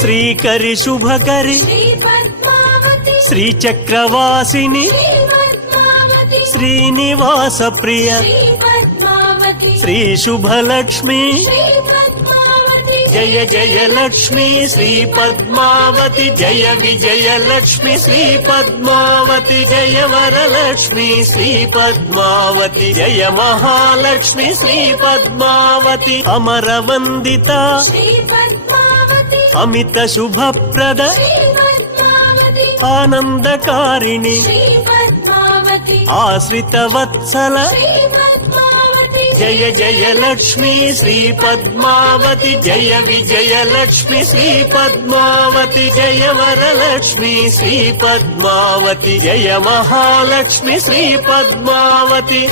Srikari Shubhakari శ్రీచక్రవాసిని Srinivasa Priya Shri Subhalakshmi Jaya Jaya Lakshmi Shri Padmavati Jaya Vijaya Lakshmi Shri Padmavati Jaya Varalakshmi Shri Padmavati Jaya Mahalakshmi Shri Padmavati Amara వందిత Amit Subhaprada ఆనందకారిణి Ashrita Vatsala Jaya Jaya Lakshmi Shri Padmavati Jaya Vijaya Lakshmi Shri Padmavati Jaya Varalakshmi Shri Padmavati Jaya Mahalakshmi Shri Padmavati